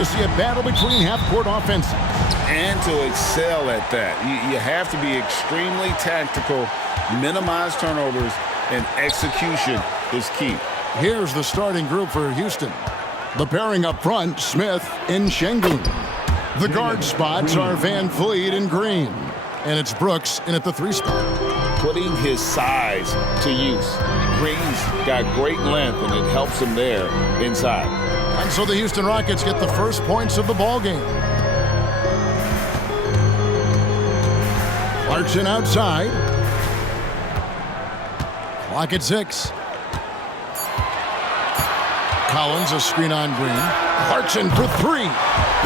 To see a battle between half-court offenses. And to excel at that, you have to be extremely tactical, minimize turnovers, and execution is key. Here's the starting group for Houston. The pairing up front, Smith and Şengün. The guard spots are Van Vliet and Green. And it's Brooks in at the 3 spot. Putting his size to use. Green's got great length, and it helps him there inside. And so the Houston Rockets get the first points of the ball game. Clarkson outside. Clock at 6. Collins, a screen on Green. Clarkson for 3.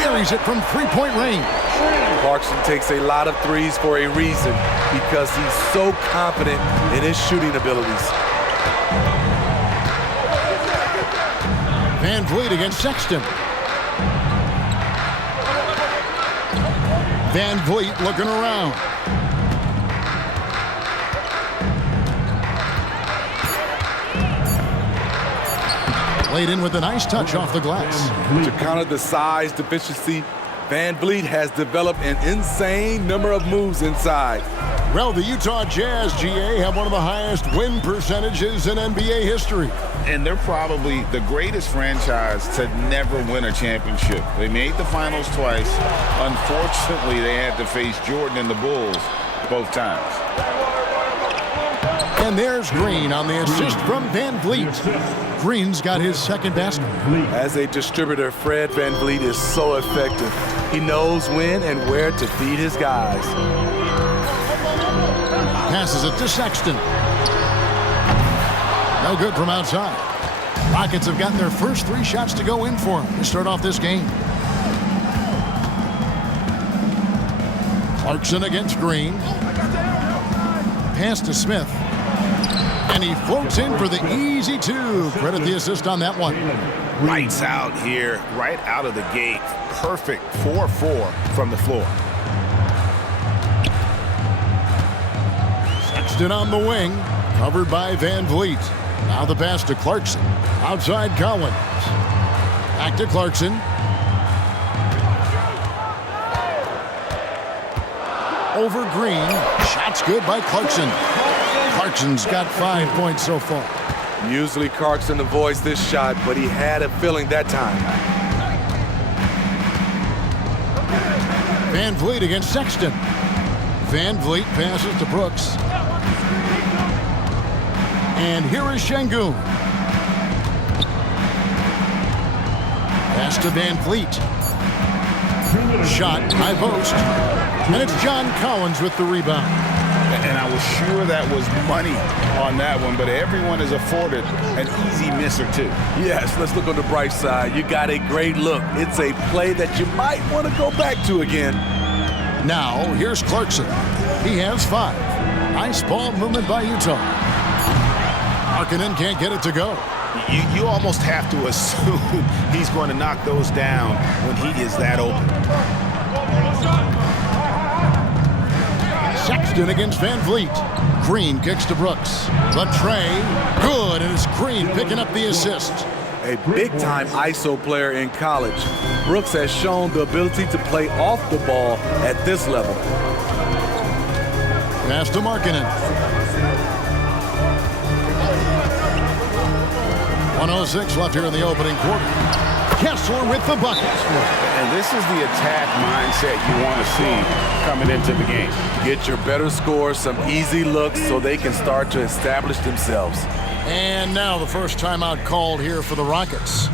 Buries it from 3-point range. Clarkson takes a lot of threes for a reason, because he's so confident in his shooting abilities. Van Vliet against Sexton. Van Vliet looking around. Laid in with a nice touch off the glass. To counter the size deficiency, Van Vliet has developed an insane number of moves inside. Well, the Utah Jazz, GA, have one of the highest win percentages in NBA history. And they're probably the greatest franchise to never win a championship. They made the finals twice. Unfortunately, they had to face Jordan and the Bulls both times. And there's Green on the assist from Van Vliet. Green's got his second basket. As a distributor, Fred Van Vliet is so effective. He knows when and where to feed his guys. Passes it to Sexton. No good from outside. Rockets have gotten their first 3 shots to go in for them to start off this game. Clarkson against Green. Pass to Smith. And he floats in for the easy 2. Credit the assist on that one. Lights out here, right out of the gate. Perfect 4-4 from the floor. Sexton on the wing, covered by Van Vliet. Now the pass to Clarkson. Outside Collins. Back to Clarkson. Over Green. Shot's good by Clarkson. Clarkson's got 5 points so far. Usually Clarkson avoids this shot, but he had a feeling that time. Van Vliet against Sexton. Van Vliet passes to Brooks. And here is Şengün. Pass to Van Vliet. Shot, high post. And it's John Collins with the rebound. And I was sure that was money on that one, but everyone is afforded an easy miss or two. Yes, let's look on the bright side. You got a great look. It's a play that you might want to go back to again. Now, here's Clarkson. He has 5. Nice ball movement by Utah. Markkanen can't get it to go. You almost have to assume he's going to knock those down when he is that open. Sexton against Van Vliet. Green kicks to Brooks. The tray, good, and it's Green picking up the assist. A big-time ISO player in college. Brooks has shown the ability to play off the ball at this level. Pass to Markkanen. 1:06 left here in the opening quarter. Kessler with the bucket. And this is the attack mindset you want to see coming into the game. Get your better scores some easy looks so they can start to establish themselves. And now the first timeout called here for the Rockets.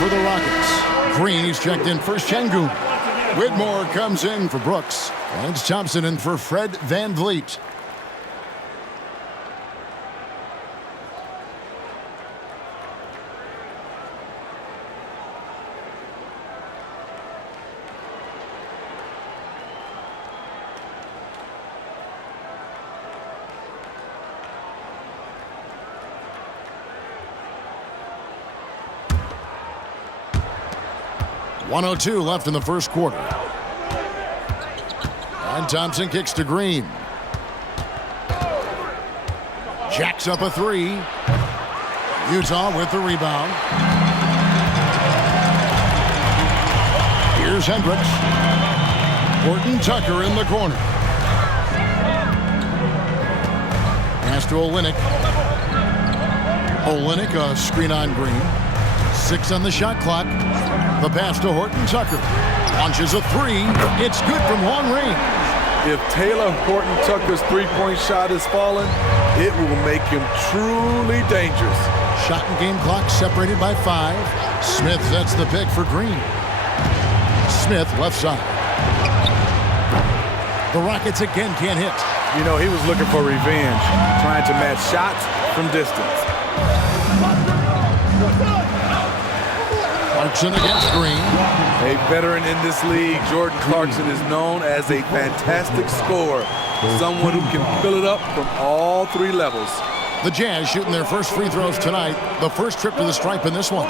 for the Rockets. Green is checked in for Şengün. Whitmore comes in for Brooks. And it's Thompson in for Fred VanVleet. .102 left in the first quarter. And Thompson kicks to Green. Jacks up a three. Utah with the rebound. Here's Hendricks. Horton Tucker in the corner. Pass to Olynyk. Olynyk, a screen on Green. 6 on the shot clock. The pass to Horton Tucker. Launches a three. It's good from long range. If Taylor Horton Tucker's three-point shot is falling, it will make him truly dangerous. Shot and game clock separated by 5. Smith sets the pick for Green. Smith left side. The Rockets again can't hit. You know, he was looking for revenge, trying to match shots from distance. Clarkson against Green. A veteran in this league, Jordan Clarkson is known as a fantastic scorer, someone who can fill it up from all 3 levels. The Jazz shooting their first free throws tonight. The first trip to the stripe in this one.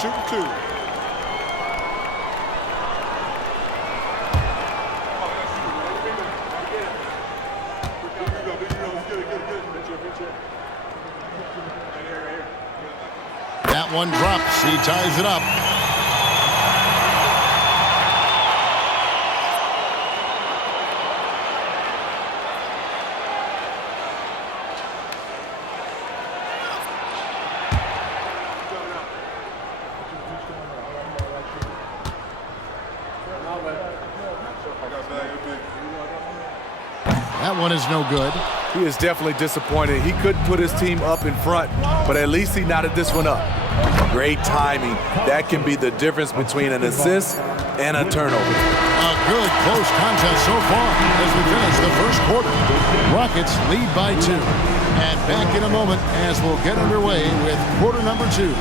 Shoot 2. That one drops. He ties it up. That one is no good. He is definitely disappointed. He couldn't put his team up in front, but at least he knotted this one up. Great timing. That can be the difference between an assist and a turnover. A good close contest so far as we finish the first quarter. Rockets lead by 2. And back in a moment as we'll get underway with quarter number 2.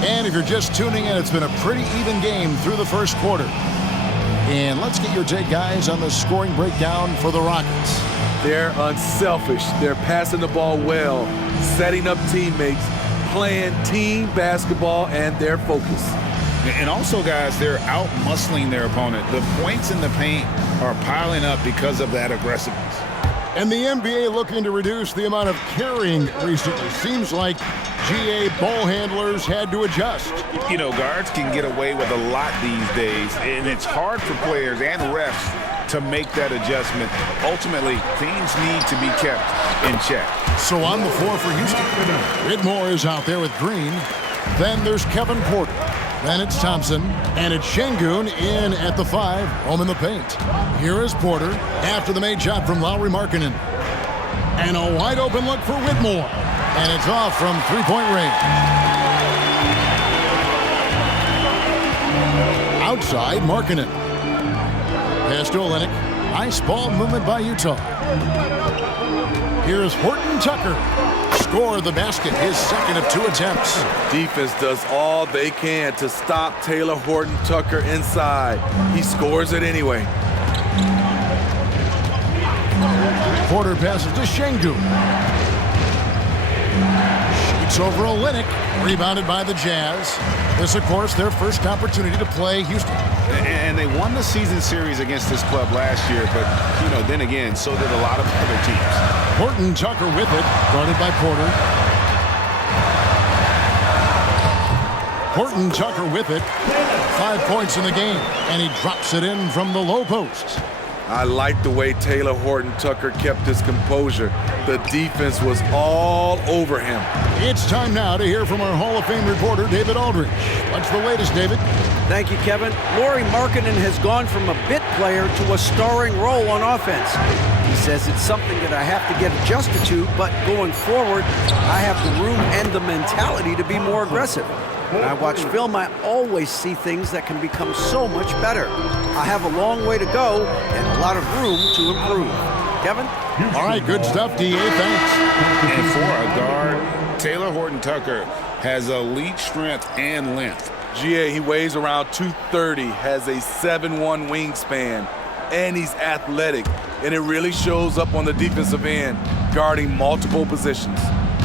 And if you're just tuning in, it's been a pretty even game through the first quarter. And let's get your take, guys, on the scoring breakdown for the Rockets. They're unselfish. They're passing the ball well, setting up teammates, playing team basketball, and they're focused. And also, guys, they're out-muscling their opponent. The points in the paint are piling up because of that aggressiveness. And the NBA looking to reduce the amount of carrying recently. Seems like GA ball handlers had to adjust. You know, guards can get away with a lot these days, and it's hard for players and refs to make that adjustment. Ultimately, things need to be kept in check. So on the floor for Houston, Whitmore is out there with Green. Then there's Kevin Porter. Then it's Thompson, and it's Şengün in at the 5, home in the paint. Here is Porter after the made shot from Lauri Markkanen. And a wide open look for Whitmore. And it's off from three-point range. Outside, Markkanen. Pass to Olynyk. Nice ball movement by Utah. Here's Horton Tucker. Score the basket, his second of 2 attempts. Defense does all they can to stop Taylor Horton Tucker inside. He scores it anyway. Porter passes to Şengün. Shoots It's over Olynyk, rebounded by the Jazz. This, of course, their first opportunity to play Houston. And they won the season series against this club last year, but, then again, so did a lot of other teams. Horton Tucker with it, guarded by Porter. Horton Tucker with it. 5 points in the game, and he drops it in from the low post. I like the way Taylor Horton Tucker kept his composure. The defense was all over him. It's time now to hear from our Hall of Fame reporter, David Aldridge. What's the latest, David? Thank you, Kevin. Lauri Markkanen has gone from a bit player to a starring role on offense. He says it's something that I have to get adjusted to, but going forward, I have the room and the mentality to be more aggressive. When I watch film, I always see things that can become so much better. I have a long way to go and a lot of room to improve. Kevin? All right, good stuff, D.A. Thanks. And for a guard, Taylor Horton Tucker has elite strength and length. GA, he weighs around 230, has a 7'1" wingspan, and he's athletic. And it really shows up on the defensive end, guarding multiple positions.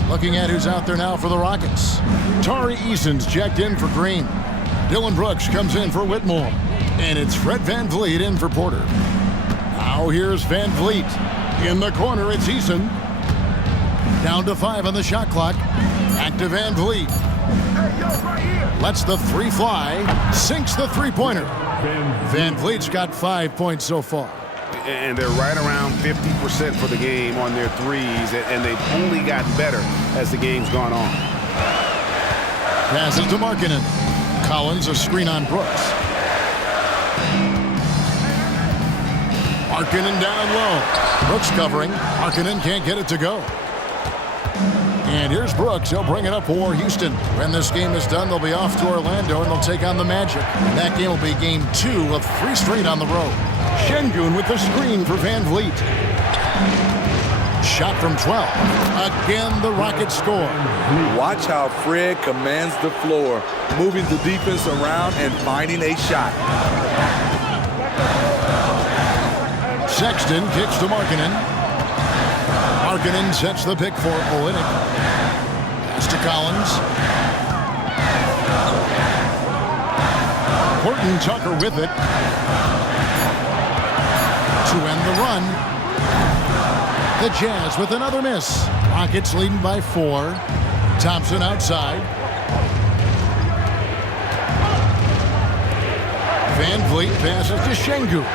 Looking at who's out there now for the Rockets. Tari Eason's checked in for Green. Dylan Brooks comes in for Whitmore. And it's Fred VanVleet in for Porter. Now here's VanVleet. In the corner, it's Eason. Down to 5 on the shot clock. Back to VanVleet. Lets the three fly. Sinks the three-pointer. VanVleet's got 5 points so far. And they're right around 50% for the game on their threes, and they've only gotten better as the game's gone on. Passes to Markkanen. Collins a screen on Brooks. Markkanen down low. Brooks covering. Markkanen can't get it to go. And here's Brooks. He'll bring it up for Houston. When this game is done, they'll be off to Orlando, and they'll take on the Magic. And that game will be game 2 of 3 straight on the road. Şengün with the screen for VanVleet. Shot from 12. Again, the Rockets score. Watch how Fred commands the floor, moving the defense around and finding a shot. Sexton kicks to Markkanen. Markkanen sets the pick for Olynyk. Pass to Collins. Horton Tucker with it. To end the run. The Jazz with another miss. Rockets leading by 4. Thompson outside. VanVleet passes to Şengün.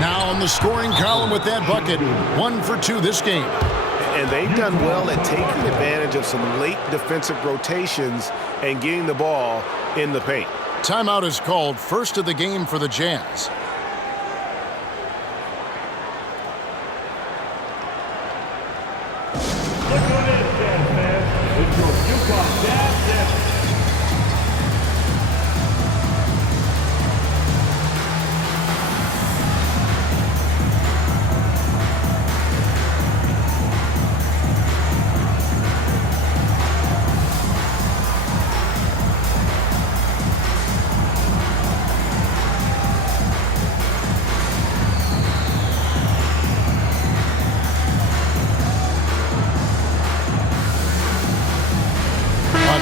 Now on the scoring column with that bucket. 1 for 2 this game. And they've done well at taking advantage of some late defensive rotations and getting the ball in the paint. Timeout is called, first of the game for the Jazz.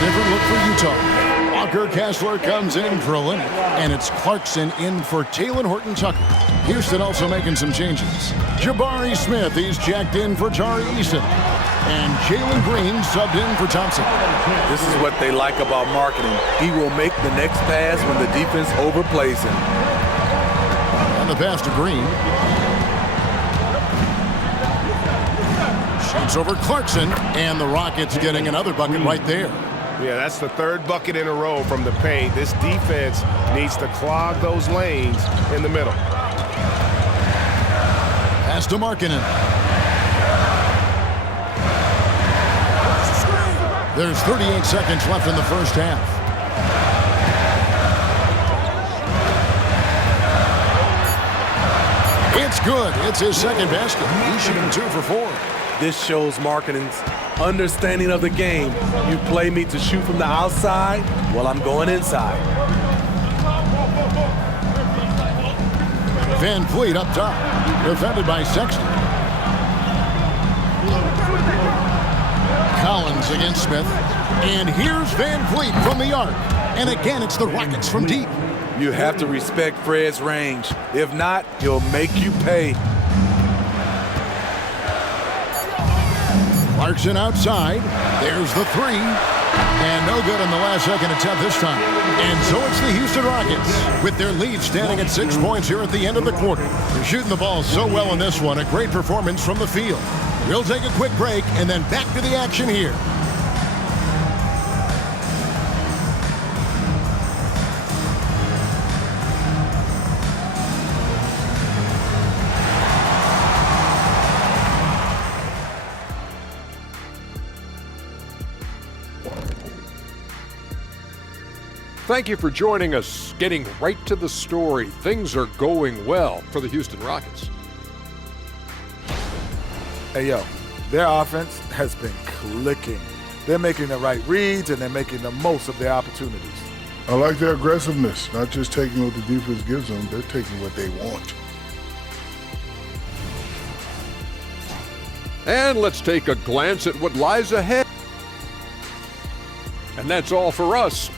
Different look for Utah. Walker Kessler comes in for Olynyk, and it's Clarkson in for Taylor Horton Tucker. Houston also making some changes. Jabari Smith is checked in for Tari Eason, and Jalen Green subbed in for Thompson. This is what they like about Markkanen. He will make the next pass when the defense overplays him. And the pass to Green. Shoots over Clarkson, and the Rockets getting another bucket right there. Yeah, that's the 3rd bucket in a row from the paint. This defense needs to clog those lanes in the middle. Pass to Markkanen. There's 38 seconds left in the first half. It's good. It's his second basket. He's shooting 2 for 4. This shows Markkanen's understanding of the game. You play me to shoot from the outside, well, I'm going inside. VanVleet up top. defended by Sexton. Collins against Smith. And here's Van Vliet from the arc. And again, it's the Rockets from deep. You have to respect Fred's range. If not, he'll make you pay. Clarkson outside. There's the three. And no good on the last second attempt this time. And so it's the Houston Rockets with their lead standing at 6 points here at the end of the quarter. They're shooting the ball so well in this one. A great performance from the field. We'll take a quick break and then back to the action here. Thank you for joining us. Getting right to the story. Things are going well for the Houston Rockets. Hey, yo, their offense has been clicking. They're making the right reads, and they're making the most of their opportunities. I like their aggressiveness, not just taking what the defense gives them, they're taking what they want. And let's take a glance at what lies ahead. And that's all for us.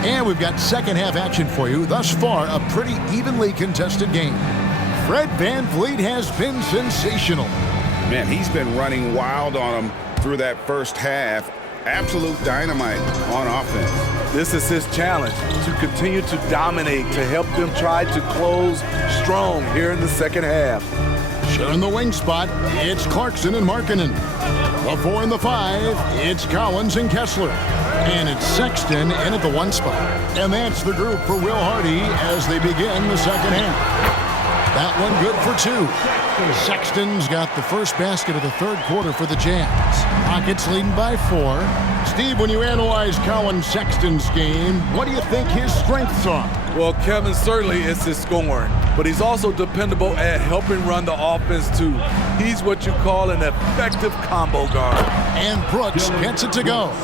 And we've got second half action for you. Thus far, a pretty evenly contested game. Fred Van Vliet has been sensational. Man, he's been running wild on him through that first half. Absolute dynamite on offense. This is his challenge, to continue to dominate, to help them try to close strong here in the second half. Sharing the wing spot, it's Clarkson and Markkanen. The 4 and the 5, it's Collins and Kessler. And it's Sexton in at the 1 spot. And that's the group for Will Hardy as they begin the second half. That one good for 2. Sexton's got the first basket of the third quarter for the Jazz. Rockets leading by 4. Steve, when you analyze Colin Sexton's game, what do you think his strengths are? Well, Kevin, certainly it's his scoring, but he's also dependable at helping run the offense, too. He's what you call an effective combo guard. And Brooks gets it to go.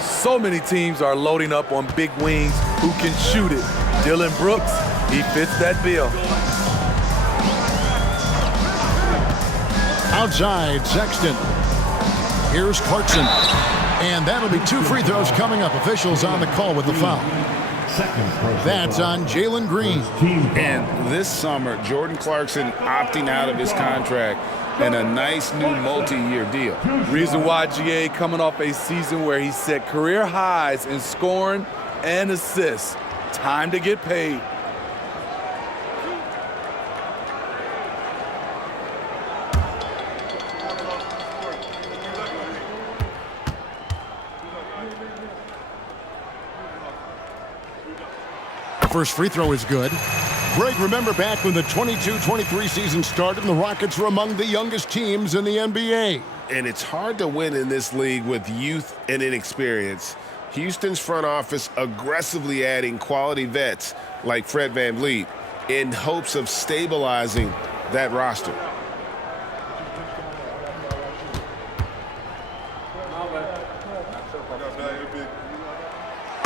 So many teams are loading up on big wings who can shoot it. Dylan Brooks, he fits that bill. Outside, Sexton. Here's Clarkson. And that'll be 2 free throws coming up. Officials on the call with the foul. That's on Jalen Green. And this summer, Jordan Clarkson opting out of his contract and a nice new multi-year deal. Reason why GA coming off a season where he set career highs in scoring and assists. Time to get paid. First free throw is good. Greg, remember back when the 22-23 season started and the Rockets were among the youngest teams in the NBA. And it's hard to win in this league with youth and inexperience. Houston's front office aggressively adding quality vets like Fred Van Vliet in hopes of stabilizing that roster.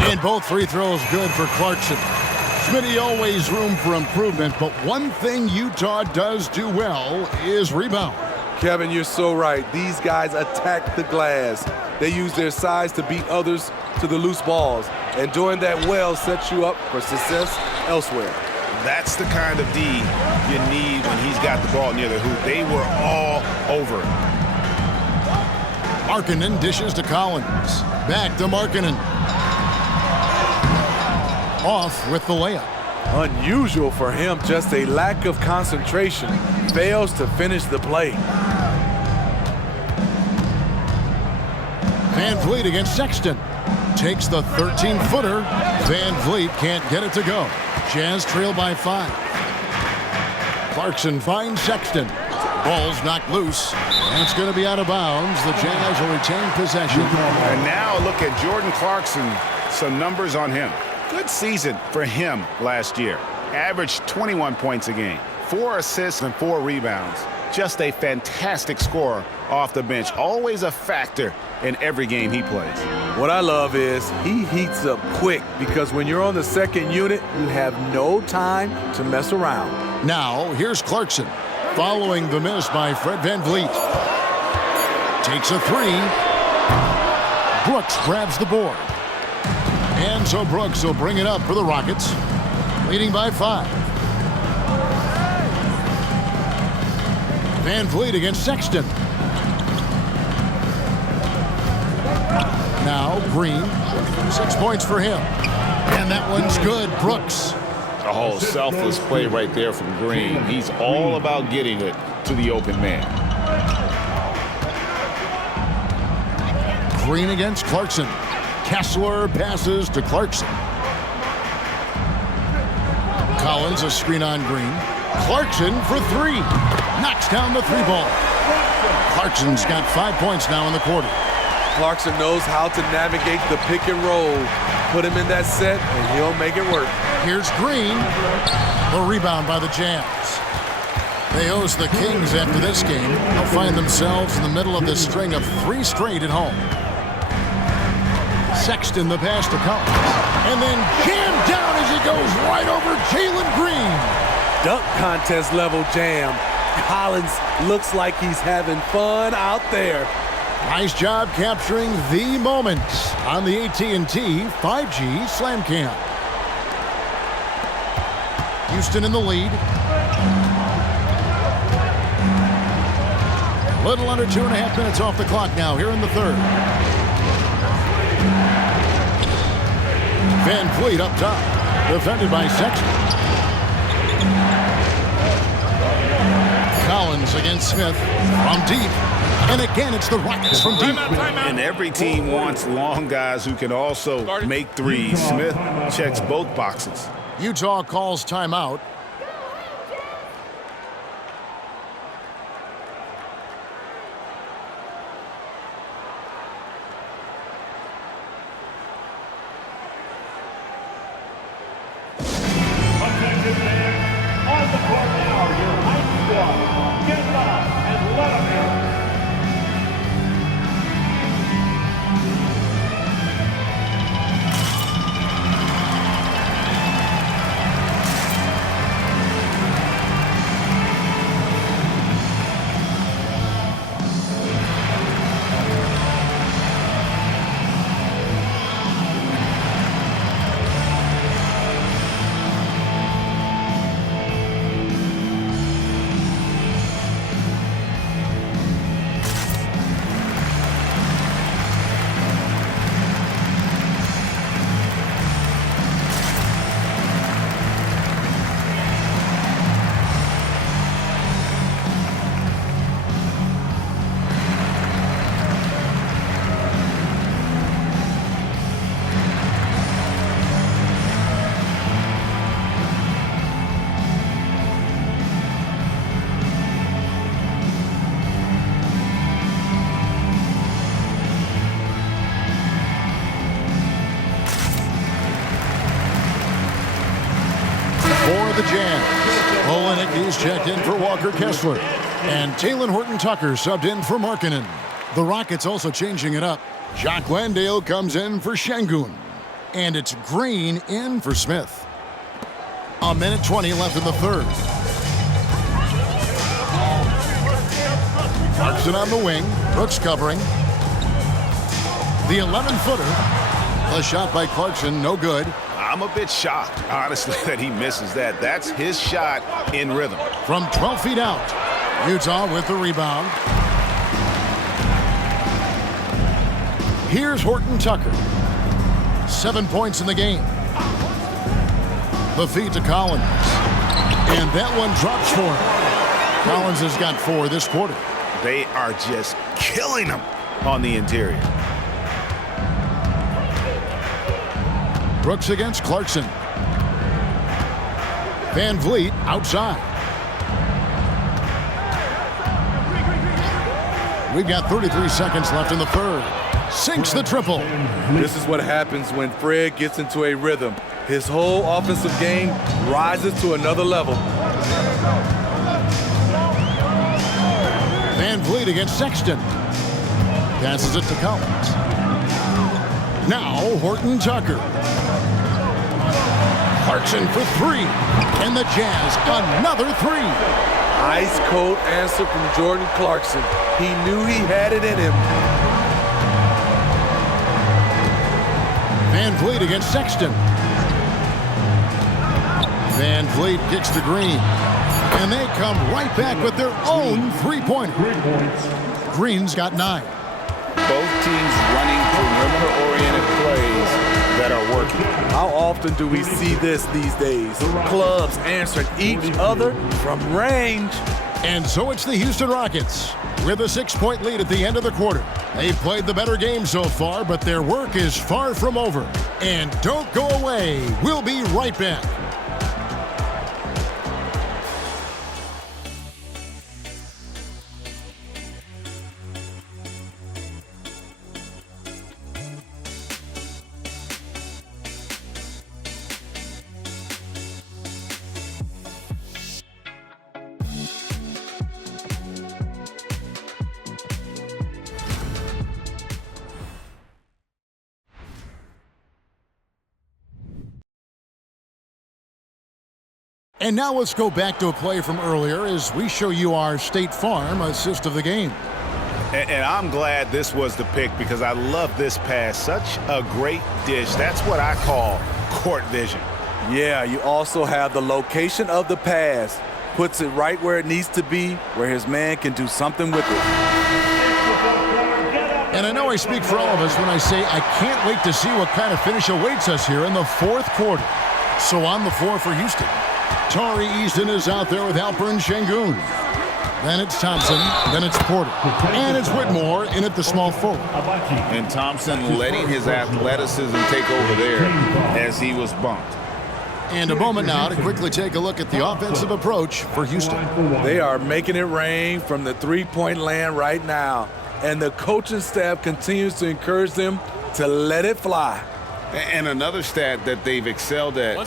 And both free throws good for Clarkson. Smitty, always room for improvement, but one thing Utah does do well is rebound. Kevin, you're so right. These guys attack the glass. They use their size to beat others to the loose balls. And doing that well sets you up for success elsewhere. That's the kind of D you need when he's got the ball near the hoop. They were all over it. Markkanen dishes to Collins. Back to Markkanen. Off with the layup. Unusual for him, just a lack of concentration. Fails to finish the play. Van Vliet against Sexton. Takes the 13-footer. Van Vliet can't get it to go. Jazz trail by 5. Clarkson finds Sexton. Ball's knocked loose. And it's going to be out of bounds. The Jazz will retain possession. And now look at Jordan Clarkson. Some numbers on him. Good season for him last year. Averaged 21 points a game, 4 assists and 4 rebounds. just a fantastic scorer off the bench. Always a factor in every game he plays. What I love is he heats up quick because when you're on the second unit, you have no time to mess around. Now, here's Clarkson, following the miss by Fred VanVleet. Takes a three. Brooks grabs the board. And so Brooks will bring it up for the Rockets, leading by 5. VanVleet against Sexton. Now Green, 6 points for him. And that one's good. Brooks. Oh, selfless play right there from Green. He's all about getting it to the open man. Green against Clarkson. Kessler passes to Clarkson. Collins, a screen on Green. Clarkson for 3. Knocks down the 3 ball. Clarkson's got 5 points now in the quarter. Clarkson knows how to navigate the pick and roll. Put him in that set, and he'll make it work. Here's Green. The rebound by the Jazz. They host the Kings after this game. They'll find themselves in the middle of this string of 3 straight at home. Sexton, the pass to Collins. And then jammed down as he goes right over Jalen Green. Dunk contest level jam. Collins looks like he's having fun out there. Nice job capturing the moment on the AT&T 5G Slam Cam. Houston in the lead. A little under 2.5 minutes off the clock now here in the third. VanVleet up top, defended by Sexton. Collins against Smith from deep. And again, it's the Rockets from deep. And every team wants long guys who can also make threes. Smith checks both boxes. Utah calls timeout. On the court now, your high squad. Get up and let them in. The Jazz. Olenicki's checked in for Walker Kessler. And Talen Horton-Tucker subbed in for Markkanen. The Rockets also changing it up. Jock Landale comes in for Şengün. And it's Green in for Smith. 1:20 left in the third. Clarkson on the wing. Brooks covering. The 11-footer. The shot by Clarkson, no good. I'm a bit shocked, honestly, that he misses that. That's his shot in rhythm. From 12 feet out, Utah with the rebound. Here's Horton-Tucker. 7 points in the game. The feed to Collins. And that one drops for him. Collins has got 4 this quarter. They are just killing him on the interior. Brooks against Clarkson. VanVleet outside. We've got 33 seconds left in the third. Sinks the triple. This is what happens when Fred gets into a rhythm. His whole offensive game rises to another level. Vliet against Sexton. Passes it to Collins. Now Horton Tucker. Clarkson for three. And the Jazz, another three. Ice cold answer from Jordan Clarkson. He knew he had it in him. Van Vliet against Sexton. Van Vliet kicks to Green. And they come right back with their own three-pointer. Green's got 9. Both teams running perimeter-oriented plays that are working. How often do we see this these days? Clubs answering each other from range. And so it's the Houston Rockets with a 6-point lead at the end of the quarter. They've played the better game so far, but their work is far from over. And don't go away. We'll be right back. And now let's go back to a play from earlier as we show you our State Farm assist of the game. And I'm glad this was the pick because I love this pass. Such a great dish. That's what I call court vision. Yeah, you also have the location of the pass. Puts it right where it needs to be, where his man can do something with it. And I know I speak for all of us when I say I can't wait to see what kind of finish awaits us here in the fourth quarter. So on the floor for Houston, Tari Easton is out there with Alperen Şengün. Then it's Thompson, then it's Porter, and it's Whitmore in at the small forward. And Thompson letting his athleticism take over there as he was bumped. And a moment now to quickly take a look at the offensive approach for Houston. They are making it rain from the three-point land right now. And the coaching staff continues to encourage them to let it fly. And another stat that they've excelled at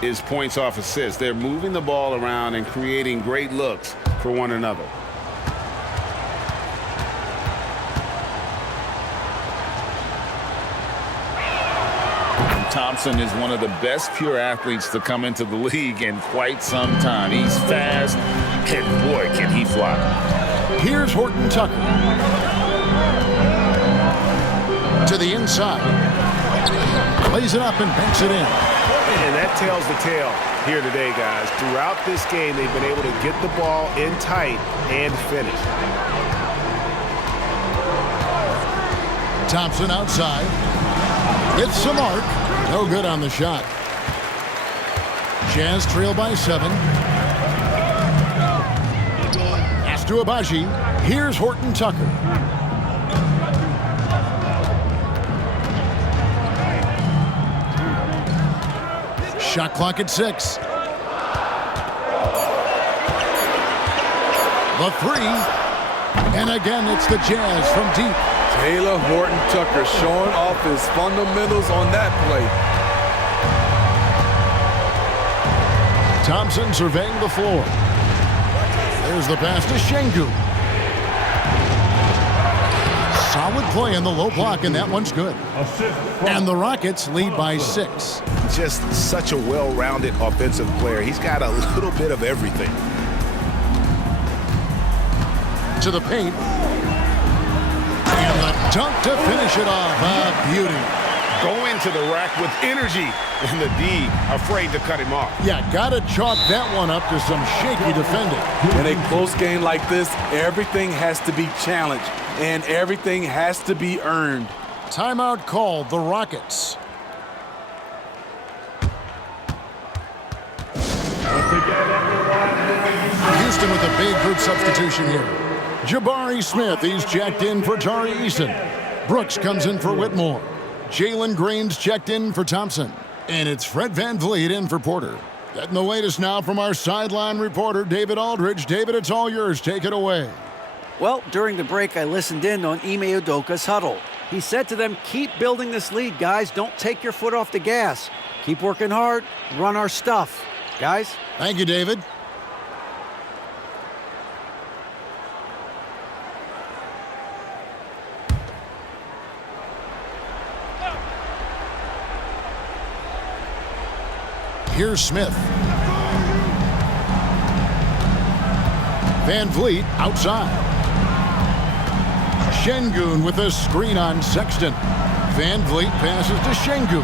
is points off assists. They're moving the ball around and creating great looks for one another. Thompson is one of the best pure athletes to come into the league in quite some time. He's fast, and boy, can he fly. Here's Horton Tucker. To the inside. Plays it up and banks it in. And that tells the tale here today, guys. Throughout this game, they've been able to get the ball in tight and finish. Thompson outside. It's the mark. No good on the shot. Jazz trail by 7. Pass to Abaji. Here's Horton Tucker. Shot clock at 6. The 3. And again, it's the Jazz from deep. Taylor Horton Tucker showing off his fundamentals on that play. Thompson surveying the floor. There's the pass to Şengün. Solid play in the low block, and that one's good. And the Rockets lead by 6. Just such a well-rounded offensive player. He's got a little bit of everything. To the paint. And the dunk to finish it off. A beauty. Go into the rack with energy. And the D afraid to cut him off. Yeah, gotta chalk that one up to some shaky defending. In a close game like this, everything has to be challenged. And everything has to be earned. Timeout called, the Rockets. Houston with a big group substitution here. Jabari Smith, he's checked in for Tari Easton. Brooks comes in for Whitmore. Jalen Green's checked in for Thompson. And it's Fred Van Vliet in for Porter. Getting the latest now from our sideline reporter, David Aldridge. David, it's all yours. Take it away. Well, during the break, I listened in on Ime Udoka's huddle. He said to them, keep building this lead, guys. Don't take your foot off the gas. Keep working hard. Run our stuff. Guys? Thank you, David. Here's Smith. Van Vliet outside. Şengün with a screen on Sexton. Van Vliet passes to Şengün.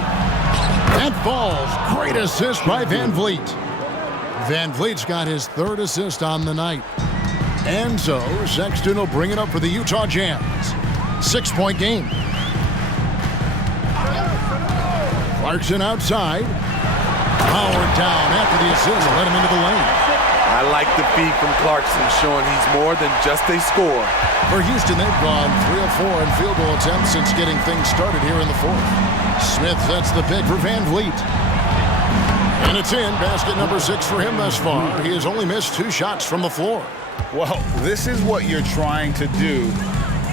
That falls. Great assist by Van Vliet. Van Vliet's got his third assist on the night. And so Sexton will bring it up for the Utah Jazz. 6-point game. Clarkson outside. Powered down after the assist. Let him into the lane. I like the feed from Clarkson, showing he's more than just a scorer. For Houston, they've gone 3 of 4 in field goal attempts since getting things started here in the fourth. Smith sets the pick for Van Vliet. And it's in. Basket number 6 for him thus far. He has only missed 2 shots from the floor. Well, this is what you're trying to do.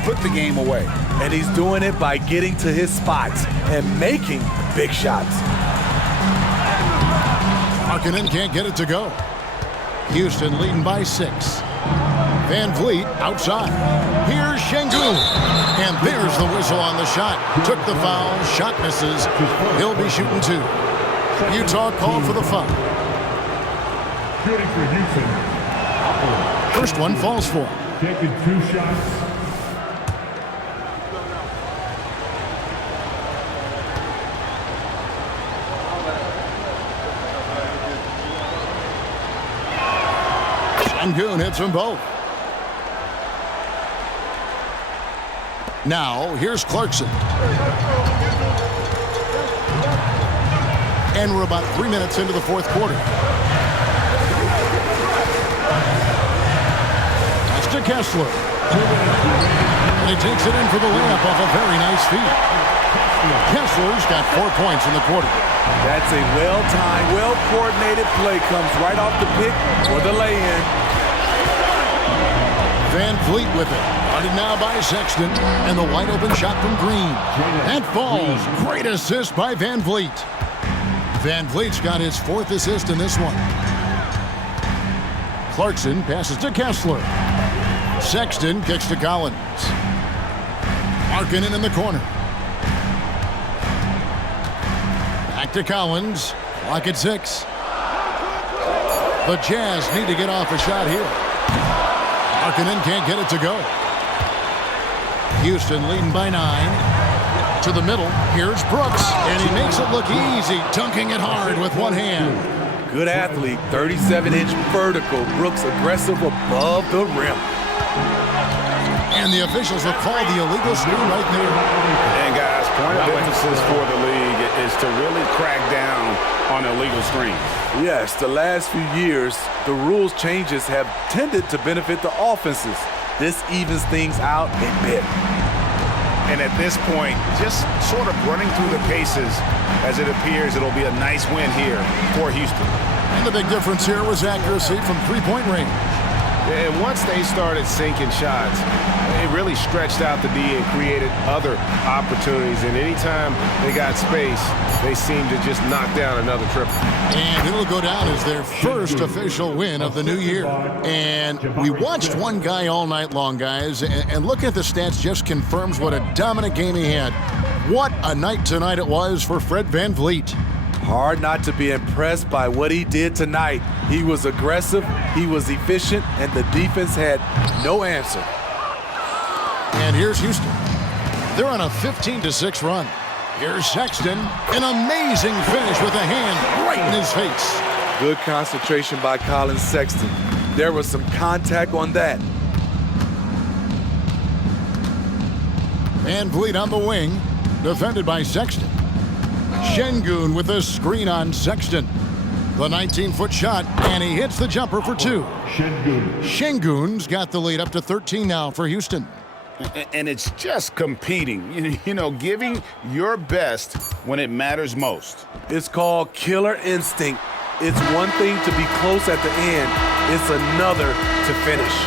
Put the game away. And he's doing it by getting to his spots and making big shots. Markkanen can't get it to go. Houston leading by 6. Van Vliet outside. Here's Şengün. And there's the whistle on the shot. Took the foul. Shot misses. He'll be shooting 2. Utah called for the foul. Shooting for Houston. First one falls for him. Taking 2 shots. Şengün hits them both. Now, here's Clarkson. And we're about 3 minutes into the fourth quarter. That's to Kessler. And he takes it in for the layup off a very nice feed. Kessler's got 4 points in the quarter. That's a well-timed, well-coordinated play. Comes right off the pick for the lay-in. Van Vliet with it. Guarded now by Sexton. And the wide-open shot from Green. That falls. Great assist by Van Vliet. Van Vliet's got his 4th assist in this one. Clarkson passes to Kessler. Sexton kicks to Collins. Markkanen in the corner. Back to Collins. Clock at 6. The Jazz need to get off a shot here. Markkanen can't get it to go. Houston leading by 9. To the middle. Here's Brooks. And he makes it look easy, dunking it hard with one hand. Good athlete, 37-inch vertical. Brooks aggressive above the rim. And the officials have called the illegal screen right there. And guys, point of emphasis for the league is to really crack down on illegal screens. Yes, the last few years, the rules changes have tended to benefit the offenses. This evens things out a bit. And at this point, just sort of running through the paces, as it appears it'll be a nice win here for Houston. And the big difference here was accuracy from 3-point range. And once they started sinking shots, it really stretched out the D and created other opportunities. And anytime they got space, they seemed to just knock down another triple. And it'll go down as their first official win of the new year. And we watched one guy all night long, guys, and looking at the stats just confirms what a dominant game he had. What a night tonight it was for Fred Van Vliet. Hard not to be impressed by what he did tonight. He was aggressive, he was efficient, and the defense had no answer. And here's Houston. They're on a 15-6 run. Here's Sexton, an amazing finish with a hand right in his face. Good concentration by Colin Sexton. There was some contact on that. Van Vliet on the wing, defended by Sexton. Şengün with a screen on Sexton. The 19-foot shot, and he hits the jumper for 2. Şengün's got the lead up to 13 now for Houston. And it's just competing, you know, giving your best when it matters most. It's called killer instinct. It's one thing to be close at the end. It's another to finish.